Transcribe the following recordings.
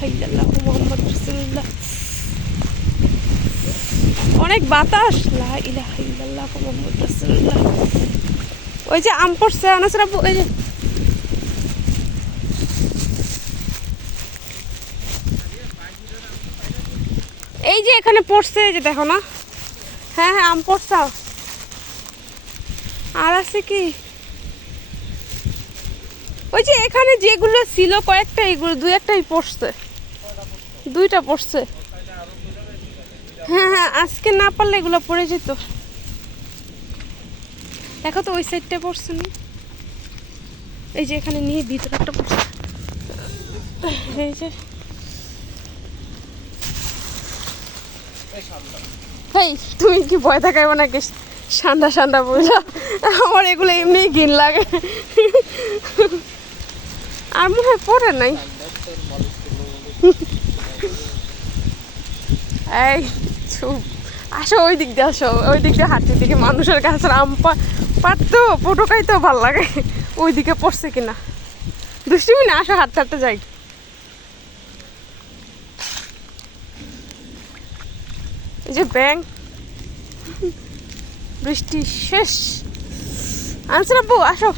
ইলাহা ইল্লাল্লাহু মুহাম্মাদুর রাসূলুল্লাহ। অনেক বাতাস। লা ইলাহা ইল্লাল্লাহু মুহাম্মাদুর রাসূলুল্লাহ। ওই যে আম পড়ছে আনাসের আব্বু, এই যে এই যে এখানে পড়ছে, এই যে দেখো না। হ্যাঁ হ্যাঁ, আম পড়ছে। আর আছে কি, ওই যে এখানে যেগুলো ছিল কয়েকটা, এগুলো দুই একটাই পড়ছে, দুইটা পড়ছে। হ্যাঁ হ্যাঁ, আজকে না পারলে এগুলো পড়ে যেত। দেখো তো ওই সাইডটা পড়ছে না, এই যে এখানে নিয়ে ভিতরে একটা পড়ছে। এই যে হেই, তুমি কি ভয় দেখাইবো নাকি? ঠান্ডা ঠান্ডা বইলা, আমার এগুলো এমনি ঘিন লাগে। আর মনে হয় পড়ে নাই। এই চুপ, আসো ওই দিক দিয়ে, আসো ওই দিক দিয়ে হাঁটতে দিকে মানুষের কাছে আম পারতো ফটো খাইতেও ভাল লাগে। ওই দিকে পড়ছে কিনা দুষ্টুমি না, আসো হাঁটতে হাঁটতে যাই। এই যে ব্যাং, বৃষ্টি শেষ। আনসার আব্বু আসো,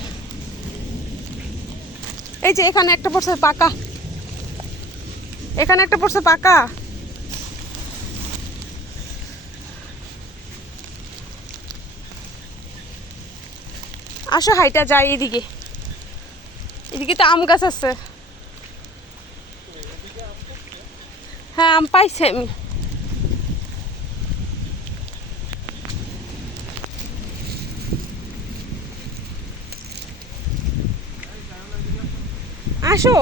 এই যে এখানে একটা পড়ছে পাকা, এখানে একটা পড়ছে পাকা। আসো হাইটা যাই, এদিকে এদিকে তো আম গাছ আছে। হ্যাঁ আম পাইছি আমি। আসো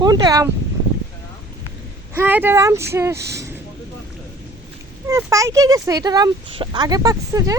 কোনটা আম? হ্যাঁ এটার আম শেষ, পাইকে গেছে। এটার আম আগে পাকছে যে।